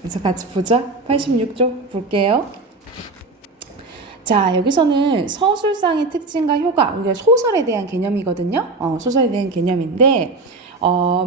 그래서 같이 보자. 86쪽 볼게요. 자, 여기서는 서술상의 특징과 효과, 이게 소설에 대한 개념이거든요. 소설에 대한 개념인데,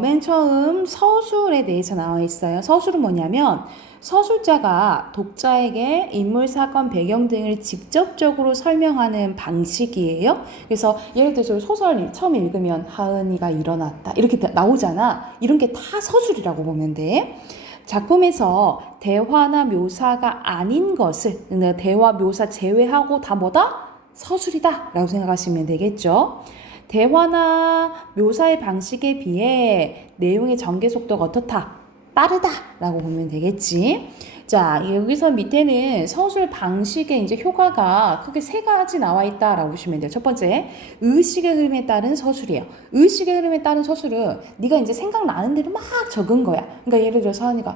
맨 처음 서술에 대해서 나와 있어요. 서술은 뭐냐면, 서술자가 독자에게 인물, 사건, 배경 등을 직접적으로 설명하는 방식이에요. 그래서 예를 들어서 소설 처음 읽으면 하은이가 일어났다 이렇게 나오잖아. 이런 게 다 서술이라고 보면 돼. 작품에서 대화나 묘사가 아닌 것을, 대화, 묘사 제외하고 다 뭐다? 서술이다 라고 생각하시면 되겠죠. 대화나 묘사의 방식에 비해 내용의 전개 속도가 어떻다? 빠르다 라고 보면 되겠지. 자, 여기서 밑에는 서술 방식의 이제 효과가 크게 세 가지 나와 있다라고 보시면 돼요. 첫 번째, 의식의 흐름에 따른 서술이에요. 의식의 흐름에 따른 서술은 네가 이제 생각나는 대로 막 적은 거야. 그러니까 예를 들어서 하은이가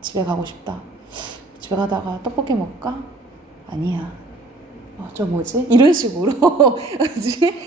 집에 가고 싶다. 집에 가다가 떡볶이 먹을까? 아니야. 저 뭐지? 이런 식으로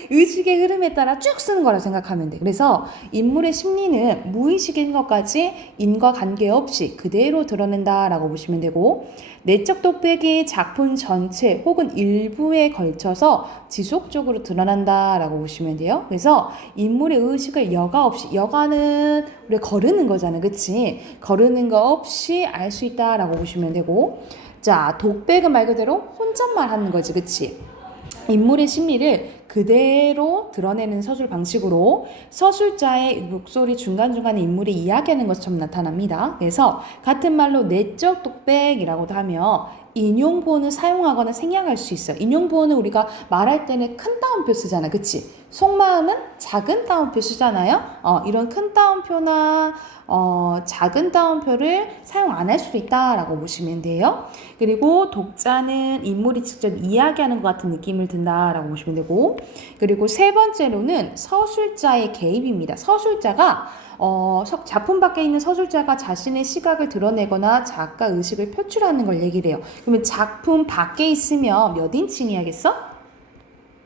의식의 흐름에 따라 쭉 쓰는 거라 생각하면 돼. 그래서 인물의 심리는 무의식인 것까지 인과 관계없이 그대로 드러낸다라고 보시면 되고, 내적 독백이 작품 전체 혹은 일부에 걸쳐서 지속적으로 드러난다라고 보시면 돼요. 그래서 인물의 의식을 여과 없이, 여과는 우리 거르는 거잖아, 그치? 거르는 거 없이 알 수 있다라고 보시면 되고, 자, 독백은 말 그대로 혼잣말 하는 거지, 그치? 인물의 심리를 그대로 드러내는 서술 방식으로 서술자의 목소리 중간중간에 인물이 이야기하는 것처럼 나타납니다. 그래서 같은 말로 내적 독백이라고도 하며 인용보호는 사용하거나 생략할 수 있어요. 인용보호는 우리가 말할 때는 큰 따옴표 쓰잖아, 그치? 속마음은 작은 따옴표 쓰잖아요. 이런 큰 따옴표나 작은 따옴표를 사용 안 할 수도 있다라고 보시면 돼요. 그리고 독자는 인물이 직접 이야기하는 것 같은 느낌을 든다라고 보시면 되고, 그리고 세 번째로는 서술자의 개입입니다. 서술자가 작품 밖에 있는 서술자가 자신의 시각을 드러내거나 작가 의식을 표출하는 걸 얘기를 해요. 그러면 작품 밖에 있으면 몇 인칭 해야겠어?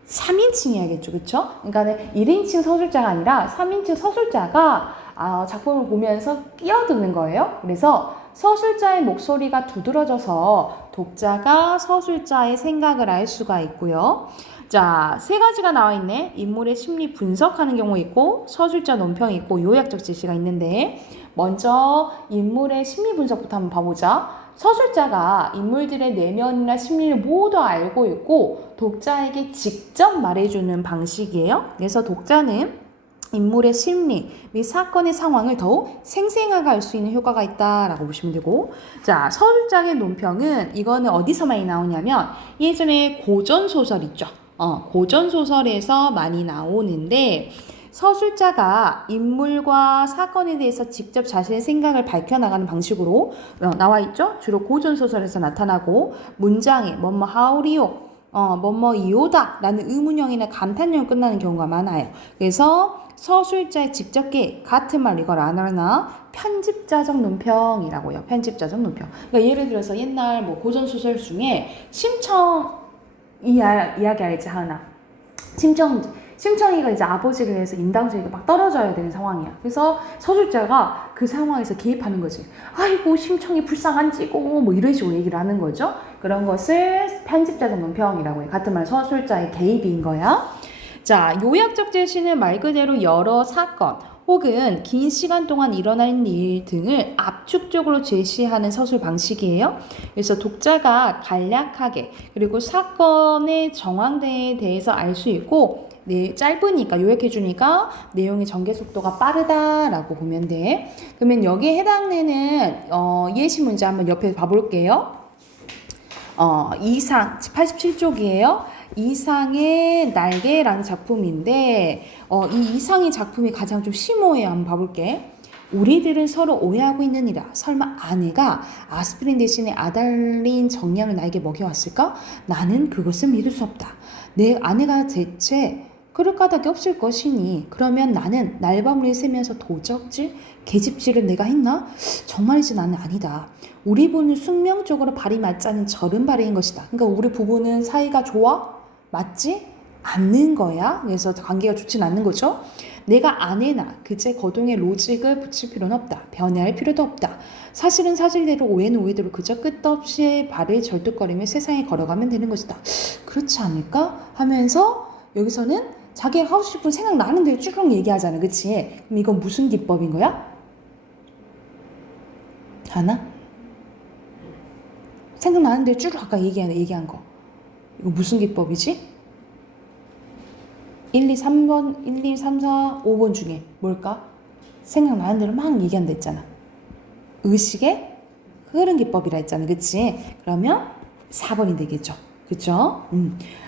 3인칭 해야겠죠, 그쵸? 그러니까 1인칭 서술자가 아니라 3인칭 서술자가 작품을 보면서 끼어드는 거예요. 그래서 서술자의 목소리가 두드러져서 독자가 서술자의 생각을 알 수가 있고요. 자, 세 가지가 나와 있네. 인물의 심리 분석하는 경우 있고, 서술자 논평이 있고, 요약적 제시가 있는데, 먼저 인물의 심리 분석부터 한번 봐보자. 서술자가 인물들의 내면이나 심리를 모두 알고 있고 독자에게 직접 말해주는 방식이에요. 그래서 독자는 인물의 심리 및 사건의 상황을 더욱 생생하게 알 수 있는 효과가 있다라고 보시면 되고, 자, 서술자의 논평은 이거는 어디서 많이 나오냐면 예전에 고전소설 있죠. 고전소설에서 많이 나오는데, 서술자가 인물과 사건에 대해서 직접 자신의 생각을 밝혀나가는 방식으로 나와 있죠. 주로 고전소설에서 나타나고, 문장에 뭐뭐 하오리요, 뭐뭐 이오다 라는 의문형이나 감탄형으로 끝나는 경우가 많아요. 그래서 서술자의 직접기 같은 말 이걸 안 하나 편집자적 논평이라고 해요. 편집자적 논평. 그러니까 예를 들어서 옛날 뭐 고전소설 중에 심청 이야기 알지 하나? 심청이가 이제 아버지를 위해서 인당수에게 막 떨어져야 되는 상황이야. 그래서 서술자가 그 상황에서 개입하는 거지. 아이고 심청이 불쌍한지고 뭐 이런 식으로 얘기를 하는 거죠. 그런 것을 편집자적 논평이라고 해. 같은 말 서술자의 개입인 거야. 자, 요약적 제시는 말 그대로 여러 사건 혹은 긴 시간 동안 일어난 일 등을 압축적으로 제시하는 서술 방식이에요. 그래서 독자가 간략하게 그리고 사건의 정황에 대해서 알 수 있고, 짧으니까 요약해주니까 내용의 전개 속도가 빠르다라고 보면 돼. 그러면 여기에 해당되는 예시 문제 한번 옆에 봐볼게요. 이상 87쪽이에요. 이상의 날개라는 작품인데 이 이상의 작품이 가장 좀 심오해요. 한번 봐볼게. 우리들은 서로 오해하고 있느니라. 설마 아내가 아스피린 대신에 아달린 정약을 나에게 먹여왔을까? 나는 그것을 믿을 수 없다. 내 아내가 대체 그럴 까닭이 없을 것이니 그러면 나는 날밤을 새면서 도적질, 계집질을 내가 했나? 정말이지 나는 아니다. 우리 부부는 숙명적으로 발이 맞지 않는 절은 발인 것이다. 그러니까 우리 부부는 사이가 좋아? 맞지? 않는 거야. 그래서 관계가 좋진 않는 거죠. 내가 안 해나 그제 거동에 로직을 붙일 필요는 없다. 변해할 필요도 없다. 사실은 사실대로 오해는 오해대로 그저 끝없이 발을 절뚝거리며 세상에 걸어가면 되는 것이다. 그렇지 않을까? 하면서 여기서는 자기가 하고 싶은 생각나는 대로 쭉 얘기하잖아. 그치? 그럼 이건 무슨 기법인 거야? 하나? 생각나는 대로 쭉 아까 얘기한 거. 이거 무슨 기법이지? 1, 2, 3번, 1, 2, 3, 4, 5번 중에 뭘까? 생각나는 대로 막 얘기한다 했잖아. 의식의 흐름 기법이라 했잖아. 그치? 그러면 4번이 되겠죠. 그쵸?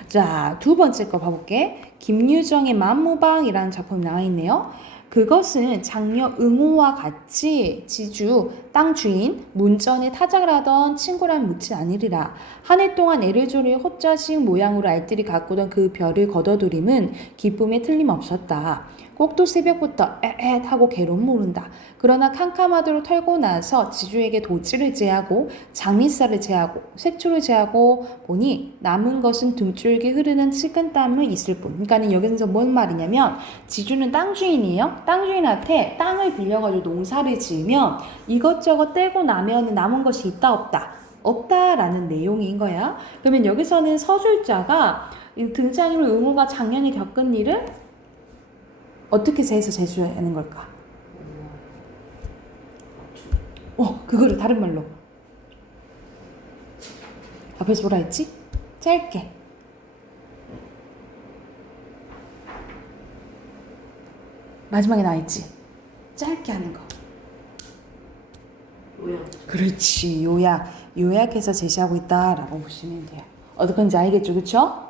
자, 두 번째 거 봐볼게. 김유정의 만무방이라는 작품이 나와 있네요. 그것은 장녀 응호와 같이 지주 땅 주인 문전에 타작을 하던 친구란 묻지 아니리라. 한 해 동안 애를 조리 호자식 모양으로 알뜰히 가꾸던 그 별을 걷어들임은 기쁨에 틀림없었다. 꼭두 새벽부터 에엣 하고 괴로움 모른다. 그러나 캄캄하도록 털고 나서 지주에게 도치를 제하고 장미살을 제하고 색초를 제하고 보니 남은 것은 등줄기 흐르는 식은땀을 있을 뿐. 그러니까 여기서 뭔 말이냐면 지주는 땅 주인이에요. 땅 주인한테 땅을 빌려가지고 농사를 지으면 이것저것 떼고 나면 남은 것이 있다 없다. 없다라는 내용인 거야. 그러면 여기서는 서술자가 등장인물 응호가 작년에 겪은 일을 어떻게 해서 제시하는 걸까? 그거를 다른 말로. 앞에서 뭐라 했지? 짧게. 마지막에 나와있지? 짧게 하는 거. 요약. 그렇지. 요약해서 제시하고 있다라고 보시면 돼요. 어떤 건지 알겠죠? 그쵸?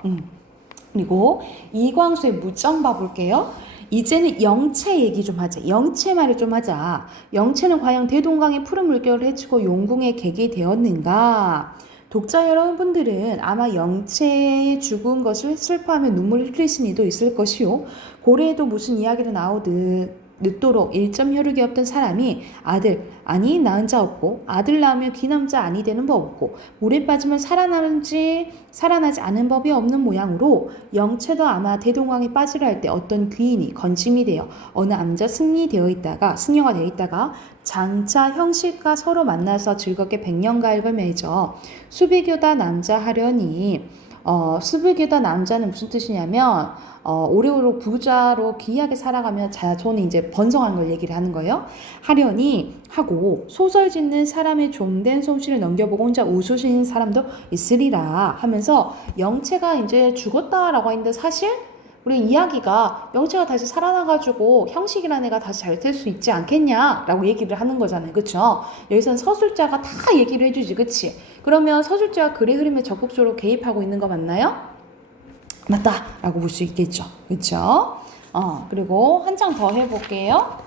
그리고 이광수의 무정 봐볼게요. 이제는 영체 얘기 좀 하자. 영체 말을 좀 하자. 영체는 과연 대동강의 푸른 물결을 헤치고 용궁의 객이 되었는가? 독자 여러분들은 아마 영체의 죽은 것을 슬퍼하며 눈물을 흘리신 이도 있을 것이요. 고래에도 무슨 이야기를 늦도록 일점 혈육이 없던 사람이 아들 아니 낳은 자 없고 아들 낳으면 귀남자 아니 되는 법 없고 물에 빠지면 살아나지 않은 법이 없는 모양으로 영체도 아마 대동강에 빠지려 할 때 어떤 귀인이 건짐이 되어 어느 암자 승려가 되어 있다가 장차 형식과 서로 만나서 즐겁게 백년가액을 맺어 수비교다 남자 하려니 수비교다 남자는 무슨 뜻이냐면 오래오래 부자로 귀하게 살아가며 자손이 이제 번성한 걸 얘기를 하는 거예요. 하려니 하고 소설 짓는 사람의 좀된 솜씨를 넘겨보고 혼자 웃으시는 사람도 있으리라 하면서 영체가 이제 죽었다라고 했는데 사실 우리 이야기가 영체가 다시 살아나가지고 형식이라는 애가 다시 잘 될 수 있지 않겠냐라고 얘기를 하는 거잖아요. 그쵸? 여기서는 서술자가 다 얘기를 해주지. 그치? 그러면 서술자가 글의 흐름에 적극적으로 개입하고 있는 거 맞나요? 맞다 라고 볼 수 있겠죠. 그쵸? 그리고 한 장 더 해볼게요.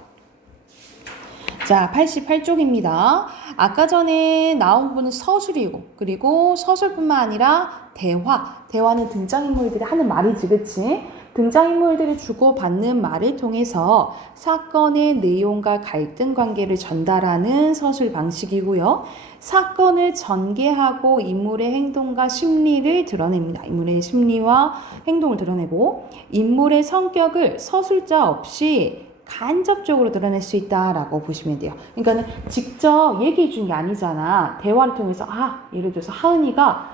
자, 88쪽입니다. 아까 전에 나온 부분은 서술이고, 그리고 서술뿐만 아니라 대화는 등장인물들이 하는 말이지, 그치? 등장인물들이 주고받는 말을 통해서 사건의 내용과 갈등 관계를 전달하는 서술 방식이고요. 사건을 전개하고 인물의 행동과 심리를 드러냅니다. 인물의 심리와 행동을 드러내고 인물의 성격을 서술자 없이 간접적으로 드러낼 수 있다라고 보시면 돼요. 그러니까는 직접 얘기해 준 게 아니잖아. 대화를 통해서 예를 들어서 하은이가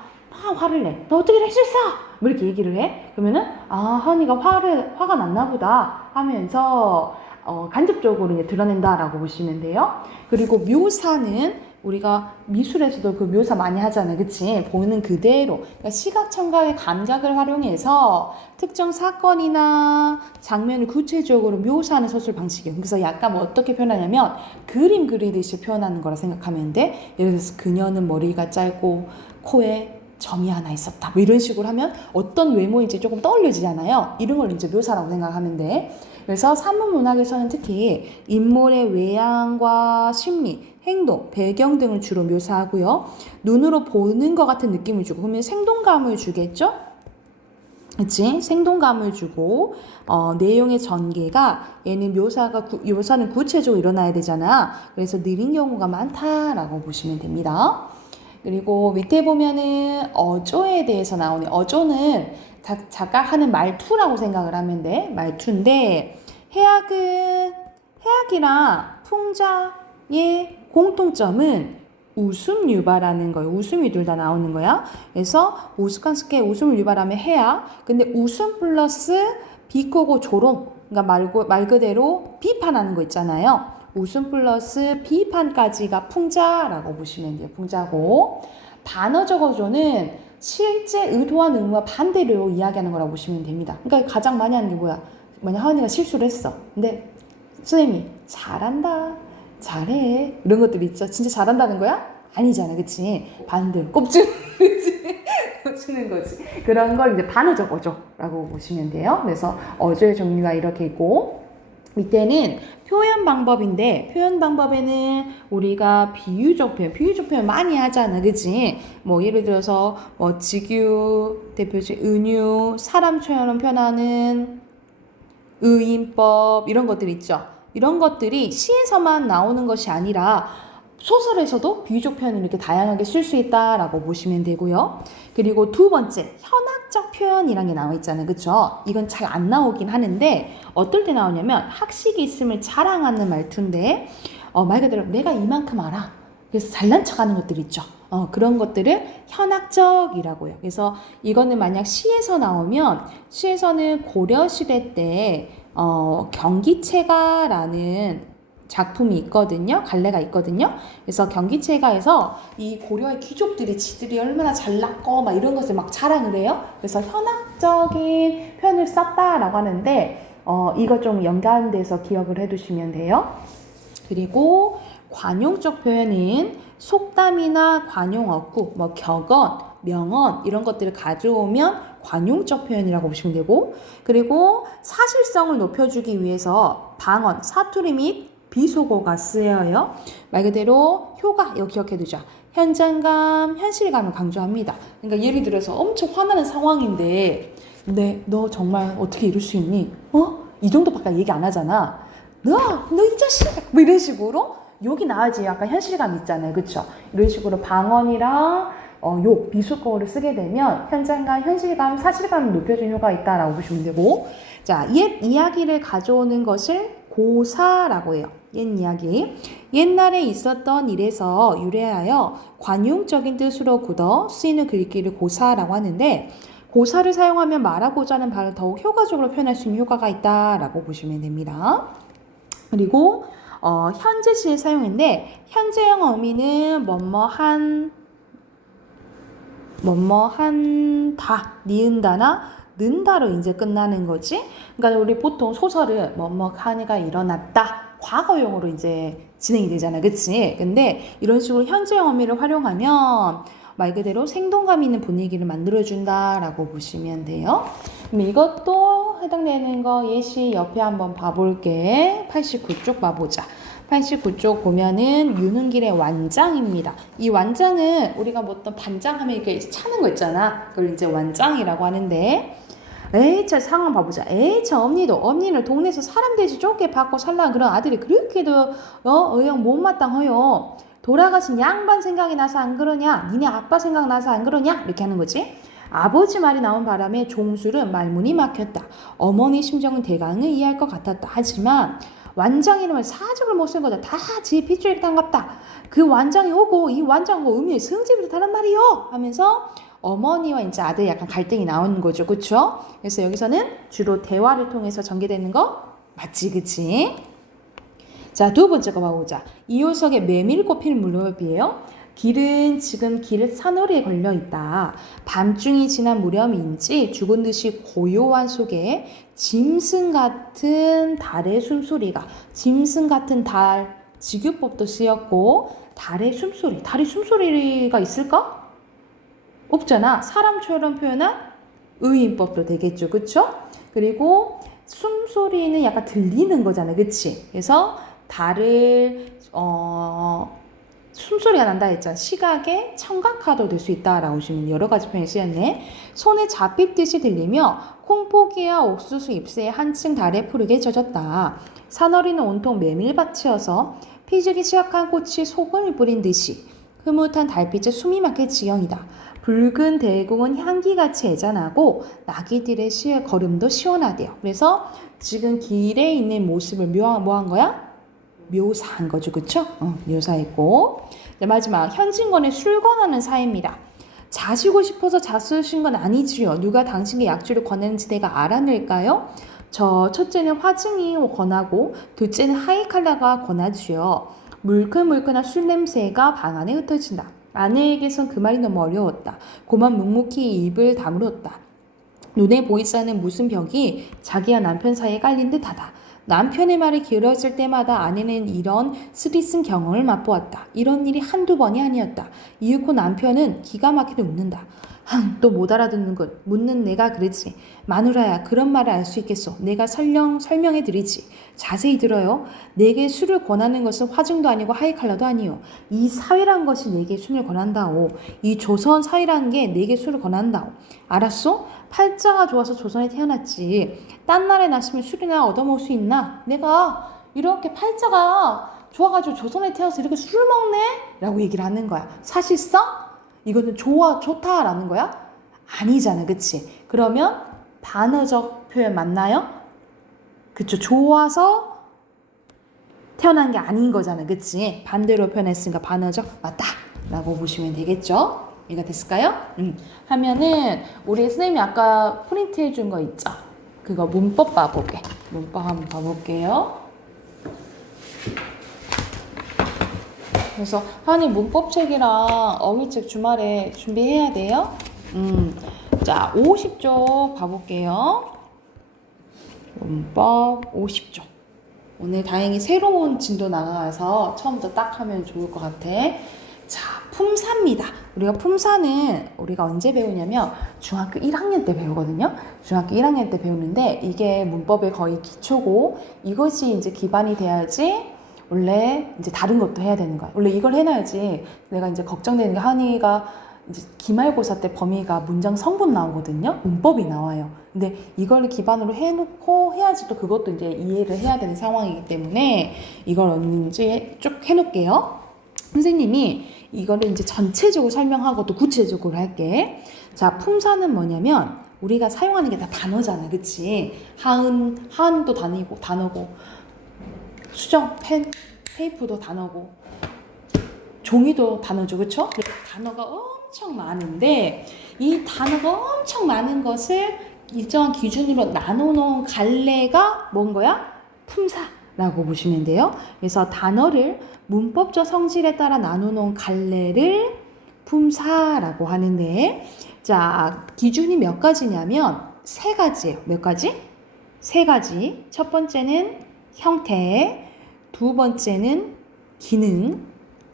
화를 내. 너 어떻게 이럴 수 있어? 뭐 이렇게 얘기를 해. 그러면은 하은이가 화가 났나 보다 하면서 간접적으로 이제 드러낸다라고 보시면 돼요. 그리고 묘사는 우리가 미술에서도 그 묘사 많이 하잖아요. 그치? 보는 그대로. 그러니까 시각, 청각의 감각을 활용해서 특정 사건이나 장면을 구체적으로 묘사하는 서술 방식이에요. 그래서 약간 어떻게 표현하냐면 그림 그리듯이 표현하는 거라 생각하면 돼. 예를 들어서 그녀는 머리가 짧고 코에 점이 하나 있었다. 뭐 이런 식으로 하면 어떤 외모인지 조금 떠올려지잖아요. 이런 걸 이제 묘사라고 생각하면 돼. 그래서 산문문학에서는 특히 인물의 외양과 심리, 행동, 배경 등을 주로 묘사하고요. 눈으로 보는 것 같은 느낌을 주고 그러면 생동감을 주겠죠? 그치? 생동감을 주고 내용의 전개가 얘는 묘사는 구체적으로 일어나야 되잖아. 그래서 느린 경우가 많다라고 보시면 됩니다. 그리고 밑에 보면은 어조에 대해서 나오네. 어조는 작가 하는 말투라고 생각을 하면 돼. 말투인데 해악이랑 풍자의 공통점은 웃음 유발하는 거예요. 웃음이 둘 다 나오는 거야. 그래서 우스꽝스케 웃음을 유발하면 해악. 근데 웃음 플러스 비꼬고 조롱. 그러니까 말 그대로 비판하는 거 있잖아요. 웃음 플러스 비판까지가 풍자라고 보시면 돼요. 풍자고. 반어적 어조는 실제 의도한 의무와 반대로 이야기하는 거라고 보시면 됩니다. 그러니까 가장 많이 하는 게 뭐야? 만약 하은이가 실수를 했어. 근데 선생님이 잘한다, 잘해 이런 것들 있죠. 진짜 잘한다는 거야? 아니잖아, 그치? 반대로 꼽주는 거지. 꼽주는 거지. 그런 걸 이제 반어적 어조라고 보시면 돼요. 그래서 어조의 종류가 이렇게 있고, 밑에는 표현 방법인데, 표현 방법에는 우리가 비유적 표현 많이 하잖아, 그치? 뭐 예를 들어서 뭐 직유, 대표적 은유, 사람처럼 표현하는 의인법 이런 것들 있죠. 이런 것들이 시에서만 나오는 것이 아니라 소설에서도 비유적 표현을 이렇게 다양하게 쓸 수 있다라고 보시면 되고요. 그리고 두 번째, 현학적 표현이라는 게 나와 있잖아요. 그쵸? 이건 잘 안 나오긴 하는데 어떨 때 나오냐면 학식이 있음을 자랑하는 말투인데 말 그대로 내가 이만큼 알아. 그래서 잘난 척하는 것들 있죠. 그런 것들을 현학적이라고요. 그래서 이거는 만약 시에서 나오면 시에서는 고려시대 때 경기체가라는 작품이 있거든요. 갈래가 있거든요. 그래서 경기체가에서 이 고려의 귀족들이 지들이 얼마나 잘났고 막 이런 것을 막 자랑을 해요. 그래서 현학적인 표현을 썼다라고 하는데 이거 좀 연관돼서 기억을 해두시면 돼요. 그리고 관용적 표현은 속담이나 관용어구, 뭐 격언, 명언 이런 것들을 가져오면 관용적 표현이라고 보시면 되고, 그리고 사실성을 높여주기 위해서 방언, 사투리 및 비속어가 쓰여요. 말 그대로 효과, 이거 기억해두죠. 현장감, 현실감을 강조합니다. 그러니까 예를 들어서 엄청 화나는 상황인데 네, 너 정말 어떻게 이럴 수 있니? 이 정도밖에 얘기 안 하잖아. 너 이 자식! 뭐 이런 식으로 욕이 나와야지 약간 현실감 있잖아요. 그쵸? 이런 식으로 방언이랑 욕, 비속어를 쓰게 되면 현장감, 현실감, 사실감을 높여주는 효과가 있다라고 보시면 되고, 자, 옛 이야기를 가져오는 것을 고사라고 해요. 옛 이야기. 옛날에 있었던 일에서 유래하여 관용적인 뜻으로 굳어 쓰이는 글귀를 고사라고 하는데, 고사를 사용하면 말하고자 하는 바를 더욱 효과적으로 표현할 수 있는 효과가 있다라고 보시면 됩니다. 그리고 현재 시의 사용인데, 현재형 어미는 뭐뭐한다, 니은다나 는다로 이제 끝나는 거지. 그러니까 우리 보통 소설은 뭐뭐하니가 일어났다, 과거용으로 이제 진행이 되잖아, 그치? 근데 이런 식으로 현재형 어미를 활용하면 말 그대로 생동감 있는 분위기를 만들어준다라고 보시면 돼요. 그럼 이것도 해당되는 거 예시 옆에 한번 봐볼게. 89쪽 봐보자. 89쪽 보면은 윤흥길의 완장입니다. 이 완장은 우리가 뭐 어떤 반장하면 이렇게 차는 거 있잖아. 그걸 이제 완장이라고 하는데, 에이, 저 상황 봐보자. 에이, 저 엄니를 동네에서 사람 돼지 좁게 받고 살라는 그런 아들이 그렇게도 의형 못마땅해요. 돌아가신 양반 생각이 나서 안 그러냐? 니네 아빠 생각 나서 안 그러냐? 이렇게 하는 거지. 아버지 말이 나온 바람에 종술은 말문이 막혔다. 어머니 심정은 대강은 이해할 것 같았다. 하지만 완장 이름을 사적을 못 쓴 거다. 다 지 핏줄이 탄갑다. 그 완장이 오고 이 완장과 의미의 승집이 다른 말이요. 하면서 어머니와 이제 아들 약간 갈등이 나오는 거죠. 그쵸? 그래서 여기서는 주로 대화를 통해서 전개되는 거 맞지, 그치? 자, 두 번째 거 봐보자. 이효석의 메밀꽃 필 무렵이에요. 길은 지금 길 산허리에 걸려 있다. 밤중이 지난 무렵인지 죽은 듯이 고요한 속에 짐승 같은 달의 숨소리가, 짐승 같은 달, 직유법도 쓰였고, 달의 숨소리, 달의 숨소리가 있을까? 없잖아. 사람처럼 표현한 의인법도 되겠죠. 그쵸? 그리고 숨소리는 약간 들리는 거잖아. 그치? 그래서 달을 숨소리가 난다 했잖아. 시각의 청각화도 될 수 있다라고 보시면 여러 가지 표현이 쓰였네. 손에 잡히듯이 들리며 콩포기와 옥수수 잎새에 한층 달에 푸르게 젖었다. 산허리는 온통 메밀밭이어서 피죽이 시약한 꽃이 소금을 뿌린 듯이 흐뭇한 달빛에 숨이 막힐 지경이다. 붉은 대궁은 향기같이 애잔하고 나귀들의 걸음도 시원하대요. 그래서 지금 길에 있는 모습을 뭐한 거야? 묘사한 거죠. 그쵸? 묘사했고. 마지막 현진건의 술권하는 사입니다. 자시고 싶어서 자수신 건 아니지요. 누가 당신에게 약주를 권하는지 내가 알아낼까요? 첫째는 화증이 권하고 둘째는 하이칼라가 권하지요. 물큰물큰한 술 냄새가 방 안에 흩어진다. 아내에게선 그 말이 너무 어려웠다. 고만 묵묵히 입을 다물었다. 눈에 보이지 않는 무슨 벽이 자기와 남편 사이에 깔린 듯하다. 남편의 말이 길어질 때마다 아내는 이런 쓰디쓴 경험을 맛보았다. 이런 일이 한두 번이 아니었다. 이윽고 남편은 기가 막히게 웃는다. 또 못 알아듣는군. 묻는 내가 그러지. 마누라야, 그런 말을 알 수 있겠소. 내가 설명해 드리지. 자세히 들어요. 내게 술을 권하는 것은 화증도 아니고 하이칼라도 아니요. 이 사회란 것이 내게 술을 권한다오. 이 조선 사회란 게 내게 술을 권한다오. 알았소? 팔자가 좋아서 조선에 태어났지. 딴 나라에 났으면 술이나 얻어먹을 수 있나? 내가 이렇게 팔자가 좋아가지고 조선에 태어나서 이렇게 술을 먹네? 라고 얘기를 하는 거야. 사실상 이거는 좋다라는 거야? 아니잖아, 그치? 그러면 반어적 표현 맞나요? 그쵸? 좋아서 태어난 게 아닌 거잖아, 그치? 반대로 표현했으니까 반어적 맞다 라고 보시면 되겠죠? 이해가 됐을까요? 하면은 우리 선생님이 아까 프린트 해준 거 있죠? 그거 문법 봐볼게. 문법 한번 봐볼게요. 그래서 하은이 문법책이랑 어휘책 주말에 준비해야 돼요. 자, 50쪽 봐볼게요. 문법 50쪽. 오늘 다행히 새로운 진도 나가서 처음부터 딱 하면 좋을 것 같아. 자, 품사입니다. 우리가 품사는 우리가 언제 배우냐면 중학교 1학년 때 배우거든요. 중학교 1학년 때 배우는데 이게 문법의 거의 기초고 이것이 이제 기반이 돼야지 원래 이제 다른 것도 해야 되는 거야. 원래 이걸 해놔야지 내가 이제 걱정되는 게 한이가 이제 기말고사 때 범위가 문장 성분 나오거든요. 문법이 나와요. 근데 이걸 기반으로 해놓고 해야지 또 그것도 이제 이해를 해야 되는 상황이기 때문에 이걸 언제 쭉 해놓을게요. 선생님이 이거를 이제 전체적으로 설명하고 또 구체적으로 할게. 자, 품사는 뭐냐면 우리가 사용하는 게 다 단어잖아, 그치? 하은도 단어고, 수정, 펜, 테이프도 단어고, 종이도 단어죠, 그쵸? 단어가 엄청 많은데 이 단어가 엄청 많은 것을 일정한 기준으로 나눠놓은 갈래가 뭔 거야? 품사라고 보시면 돼요. 그래서 단어를 문법적 성질에 따라 나눠놓은 갈래를 품사라고 하는데, 자, 기준이 몇 가지냐면 세 가지예요. 몇 가지? 세 가지. 첫 번째는 형태, 두 번째는 기능,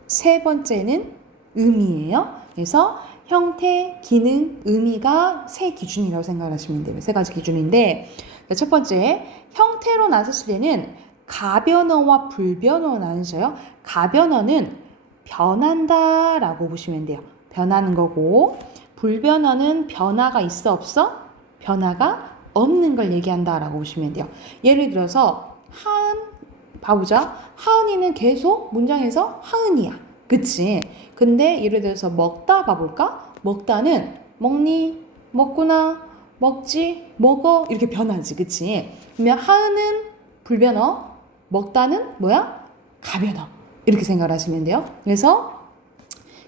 세 번째는 의미예요. 그래서 형태, 기능, 의미가 세 기준이라고 생각하시면 돼요. 세 가지 기준인데, 첫 번째, 형태로 나섰을 때는 가변어와 불변어로 나뉘어요. 가변어는 변한다 라고 보시면 돼요. 변하는 거고, 불변어는 변화가 있어 없어? 변화가 없는 걸 얘기한다 라고 보시면 돼요. 예를 들어서 하은, 봐보자. 하은이는 계속 문장에서 하은이야. 그치? 근데 예를 들어서 먹다 봐볼까? 먹다는 먹니? 먹구나? 먹지? 먹어? 이렇게 변하지. 그치? 그러면 하은은 불변어, 먹다는 뭐야? 가변어. 이렇게 생각을 하시면 돼요. 그래서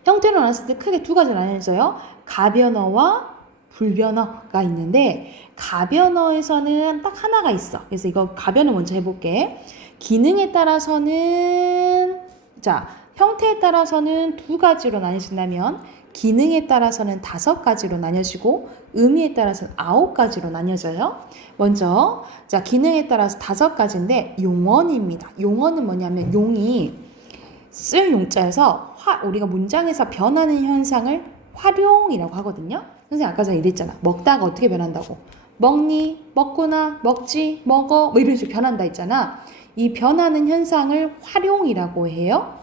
형태로 나눴을 때 크게 두 가지로 나뉘어져요. 가변어와 불변어가 있는데 가변어에서는 딱 하나가 있어. 그래서 이거 가변어 먼저 해볼게. 기능에 따라서는, 자, 형태에 따라서는 두 가지로 나뉘어진다면 기능에 따라서는 5가지로 나뉘어지고 의미에 따라서는 9가지로 나뉘어져요. 먼저, 자, 기능에 따라서 5가지인데 용언입니다. 용언은 뭐냐면 용이 쓸 용자여서 우리가 문장에서 변하는 현상을 활용이라고 하거든요. 선생님 아까 전에 이랬잖아. 먹다가 어떻게 변한다고? 먹니? 먹구나? 먹지? 먹어? 뭐 이런 식으로 변한다 했잖아. 이 변하는 현상을 활용이라고 해요.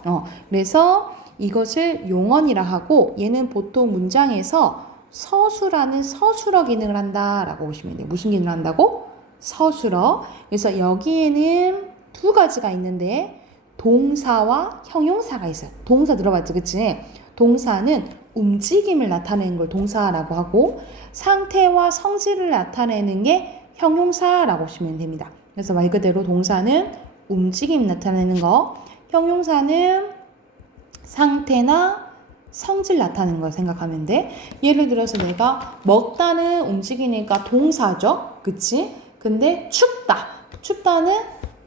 그래서 이것을 용언이라 하고 얘는 보통 문장에서 서술하는 서술어 기능을 한다라고 보시면 돼요. 무슨 기능을 한다고? 서술어. 그래서 여기에는 두 가지가 있는데 동사와 형용사가 있어요. 동사 들어봤죠, 그치? 동사는 움직임을 나타내는 걸 동사라고 하고 상태와 성질을 나타내는 게 형용사라고 보시면 됩니다. 그래서 말 그대로 동사는 움직임 나타내는 거, 형용사는 상태나 성질 나타내는 걸 생각하면 돼. 예를 들어서 내가 먹다는 움직이니까 동사죠, 그치? 근데 춥다는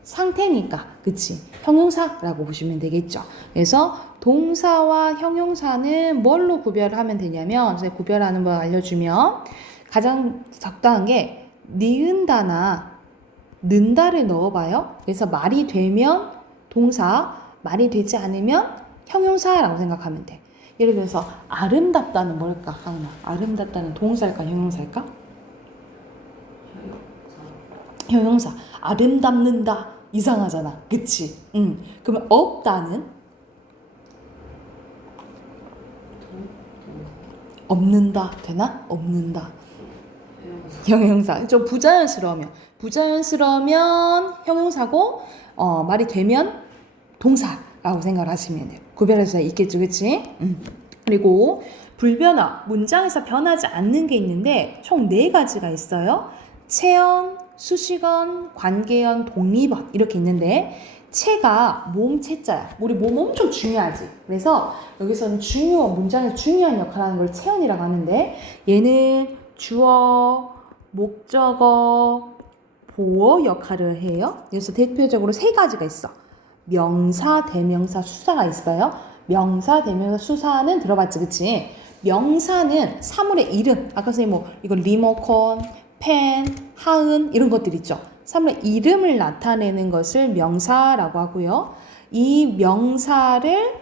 상태니까, 그치? 형용사라고 보시면 되겠죠. 그래서 동사와 형용사는 뭘로 구별을 하면 되냐면, 제가 구별하는 걸 알려주면 가장 적당한 게 니은다나 는다를 넣어봐요. 그래서 말이 되면 동사, 말이 되지 않으면 형용사라고 생각하면 돼. 예를 들어서 아름답다는 뭘까? 하은아, 아름답다는 동사일까 형용사일까? 형용사. 아름답는다 이상하잖아, 그치? 그러면 없다는 없는다 되나? 없는다. 형용사. 좀 부자연스러우면 형용사고 말이 되면 동사라고 생각을 하시면 돼요. 구별할 수 있겠죠, 그치? 그리고 불변화, 문장에서 변하지 않는 게 있는데 총 4가지가 있어요. 체언, 수식언, 관계언, 독립언 이렇게 있는데 체가 몸체자야. 우리 몸 엄청 중요하지. 그래서 여기서는 문장에서 중요한 역할을 하는 걸 체언이라고 하는데 얘는 주어, 목적어, 보어 역할을 해요. 그래서 대표적으로 3가지가 있어. 명사, 대명사, 수사가 있어요. 명사, 대명사, 수사는 들어봤지, 그치? 명사는 사물의 이름. 아까 선생님 이거 리모컨, 펜, 하은 이런 것들 있죠. 사물의 이름을 나타내는 것을 명사라고 하고요. 이 명사를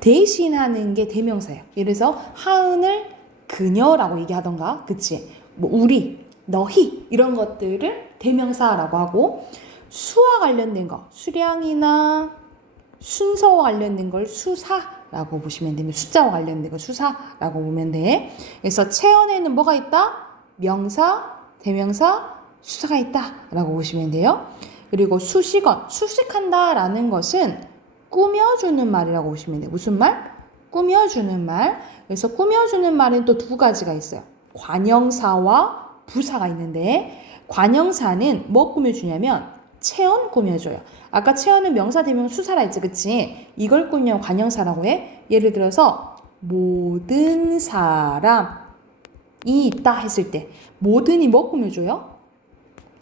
대신하는 게 대명사예요. 예를 들어서 하은을 그녀라고 얘기하던가, 그치? 우리, 너희 이런 것들을 대명사라고 하고 수와 관련된 거, 수량이나 순서와 관련된 걸 수사라고 보시면 됩니다. 숫자와 관련된 걸 수사라고 보면 돼. 그래서 체언에는 뭐가 있다? 명사, 대명사, 수사가 있다라고 보시면 돼요. 그리고 수식언, 수식한다라는 것은 꾸며주는 말이라고 보시면 돼요. 무슨 말? 꾸며주는 말. 그래서 꾸며주는 말은 또 2가지가 있어요. 관형사와 부사가 있는데 관형사는 뭐 꾸며주냐면 체언 꾸며줘요. 아까 체언은 명사, 대명사, 수사라 했지, 그치? 이걸 꾸미면 관형사라고 해. 예를 들어서 모든 사람이 있다 했을 때 모든이 뭐 꾸며줘요?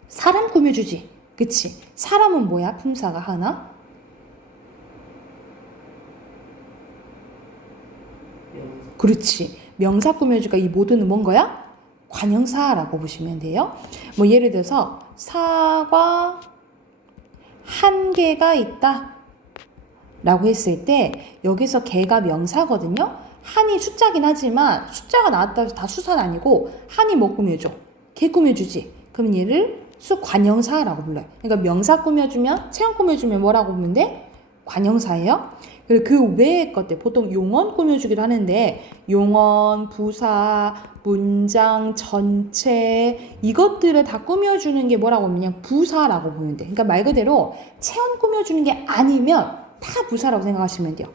사람 꾸며주지, 그치? 사람은 뭐야? 품사가 하나? 그렇지. 명사 꾸며주니까 이 모든은 뭔 거야? 관형사라고 보시면 돼요. 예를 들어서 사과 한 개가 있다 라고 했을 때 여기서 개가 명사거든요. 한이 숫자긴 하지만 숫자가 나왔다고 해서 다 수사는 아니고 한이 뭐 꾸며줘? 개 꾸며주지. 그럼 얘를 수관형사라고 불러요. 그러니까 명사 꾸며주면 체형 꾸며주면 뭐라고 보면 돼? 관형사예요. 그리고 그 외의 것들 보통 용언 꾸며주기도 하는데 용언, 부사, 문장, 전체 이것들을 다 꾸며주는 게 뭐라고 하면 그냥 부사라고 보면 돼. 그러니까 말 그대로 체언 꾸며주는 게 아니면 다 부사라고 생각하시면 돼요.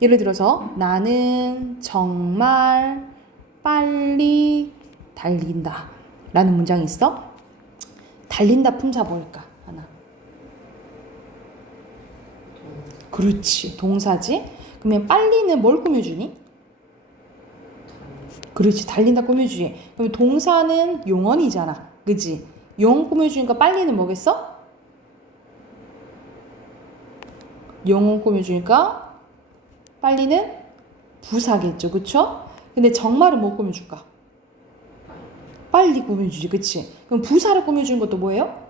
예를 들어서 나는 정말 빨리 달린다 라는 문장이 있어. 달린다 품사 뭘까? 하나. 그렇지, 동사지. 그러면 빨리는 뭘 꾸며주니? 그렇지, 달린다 꾸며주지. 그럼 동사는 용언이잖아, 그치? 용언 꾸며주니까 빨리는 뭐겠어? 용언 꾸며주니까 빨리는 부사겠죠, 그쵸? 근데 정말은 뭐 꾸며줄까? 빨리 꾸며주지, 그치? 그럼 부사를 꾸며주는 것도 뭐예요?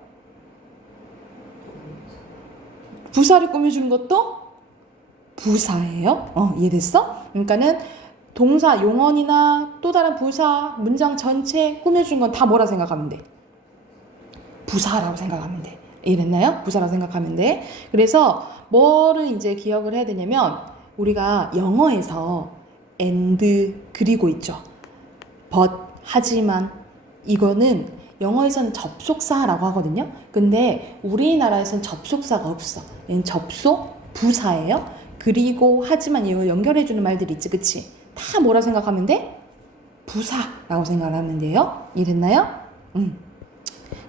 부사를 꾸며주는 것도 부사예요. 이해됐어? 그러니까는 동사, 용언이나 또 다른 부사, 문장 전체 꾸며주는 건 다 뭐라 생각하면 돼? 부사라고 생각하면 돼. 이해됐나요? 부사라고 생각하면 돼. 그래서 뭐를 이제 기억을 해야 되냐면 우리가 영어에서 and 그리고 있죠. but, 하지만 이거는 영어에서는 접속사라고 하거든요. 근데 우리나라에서는 접속사가 없어. 얘는 접속 부사예요. 그리고 하지만 이거 연결해주는 말들이 있지, 그치? 다 뭐라 생각하면 돼? 부사라고 생각을 하면 돼요. 이해됐나요?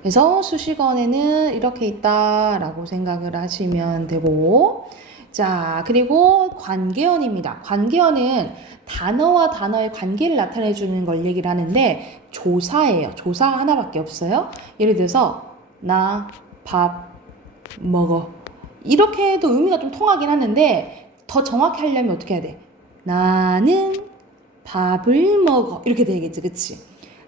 그래서 수식어에는 이렇게 있다라고 생각을 하시면 되고, 자, 그리고 관계어입니다. 관계어는 단어와 단어의 관계를 나타내주는 걸 얘기를 하는데 조사예요. 조사 하나밖에 없어요. 예를 들어서 나 밥 먹어. 이렇게 해도 의미가 좀 통하긴 하는데 더 정확히 하려면 어떻게 해야 돼? 나는 밥을 먹어. 이렇게 되겠지, 그치?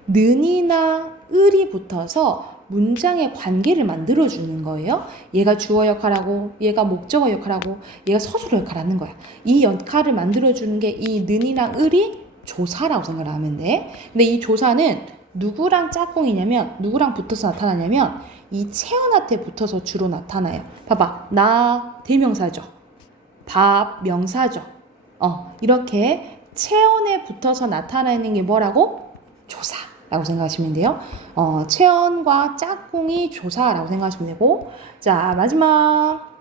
는이나 을이 붙어서 문장의 관계를 만들어주는 거예요. 얘가 주어 역할하고 얘가 목적어 역할하고 얘가 서술어 역할하는 거야. 이 역할을 만들어주는 게 이 는이랑 을이 조사라고 생각을 하면 돼. 근데 이 조사는 누구랑 짝꿍이냐면 누구랑 붙어서 나타나냐면 이 체언한테 붙어서 주로 나타나요. 봐봐. 나 대명사죠. 밥 명사죠. 이렇게 체언에 붙어서 나타나는 게 뭐라고? 조사라고 생각하시면 돼요. 체언과 짝꿍이 조사라고 생각하시면 되고, 자, 마지막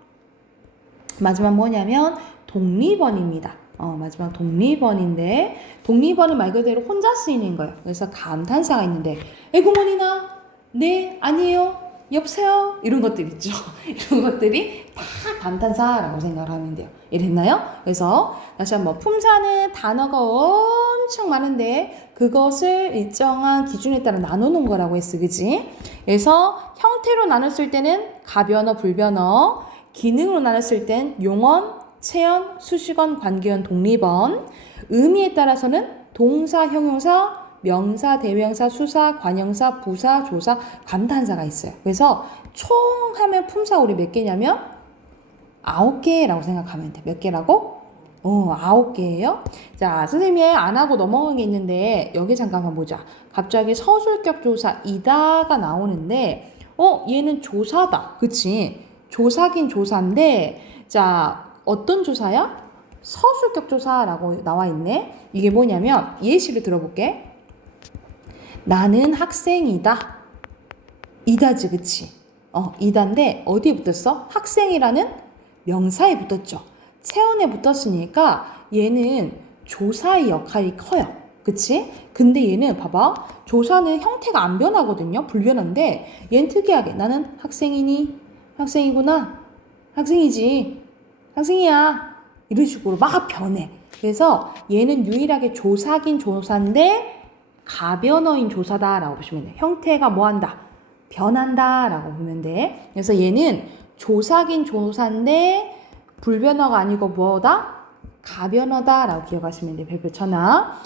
뭐냐면 독립어입니다. 마지막 독립어인데 독립어는 말 그대로 혼자 쓰이는 거예요. 그래서 감탄사가 있는데 에구머니나 네 아니에요 여보세요 이런 것들 있죠. 이런 것들이 다 감탄사라고 생각을 하면 돼요. 이해됐나요? 그래서 다시 한번 품사는 단어가 엄청 많은데 그것을 일정한 기준에 따라 나누는 거라고 했어, 그지? 그래서 형태로 나눴을 때는 가변어, 불변어, 기능으로 나눴을 땐 용언, 체언, 수식언, 관계언, 독립언, 의미에 따라서는 동사, 형용사, 명사, 대명사, 수사, 관형사, 부사, 조사, 감탄사가 있어요. 그래서 총 하면 품사 우리 몇 개냐면 9개라고 생각하면 돼. 몇 개라고? 9개예요. 자, 선생님이 안 하고 넘어간 게 있는데 여기 잠깐만 보자. 갑자기 서술격 조사 이다가 나오는데 얘는 조사다. 그치? 조사긴 조사인데 자, 어떤 조사야? 서술격 조사라고 나와 있네. 이게 뭐냐면 예시를 들어볼게. 나는 학생이다. 이다지, 그치? 이다인데 어디에 붙었어? 학생이라는 명사에 붙었죠. 체언에 붙었으니까 얘는 조사의 역할이 커요. 그치? 근데 얘는 봐봐. 조사는 형태가 안 변하거든요. 불변한데 얘는 특이하게 나는 학생이니? 학생이구나. 학생이지. 학생이야. 이런 식으로 막 변해. 그래서 얘는 유일하게 조사긴 조사인데 가변어인 조사다라고 보시면 돼요. 형태가 뭐한다? 변한다라고 보면 돼. 그래서 얘는 조사긴 조사인데 불변어가 아니고 뭐다? 가변어다라고 기억하시면 돼요. 별표 쳐놔.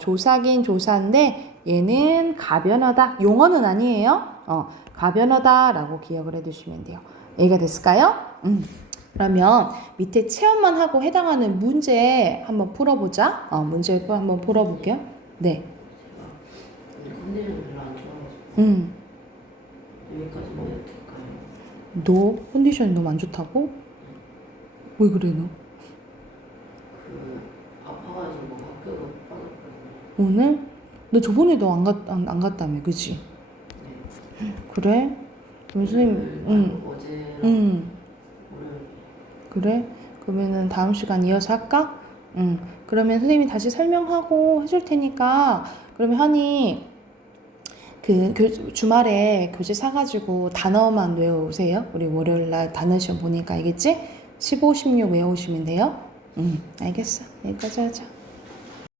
조사긴 조사인데 얘는 가변어다. 용어는 아니에요. 가변어다라고 기억을 해두시면 돼요. 이해가 됐을까요? 그러면 밑에 체험만 하고 해당하는 문제 한번 풀어보자. 문제 한번 풀어볼게요. 네. 컨디션이 별로 안 좋아가지고 여기까지 뭐 해도 될까요? 너 컨디션이 너무 안 좋다고? 왜 그래 너? 아파가지고 학교도 빠졌거든요. 오늘? 너 저번에도 안 갔다며, 그치? 네. 그래? 그럼 선생님, 어제랑 월요일. 그래? 그러면은 다음 시간 이어서 할까? 그러면 선생님이 다시 설명하고 해줄 테니까, 그러면 현이 주말에 교재 사가지고 단어만 외워오세요. 우리 월요일날 단어 시험 보니까 알겠지? 15, 16 외워오시면 돼요. 알겠어. 여기까지 하자.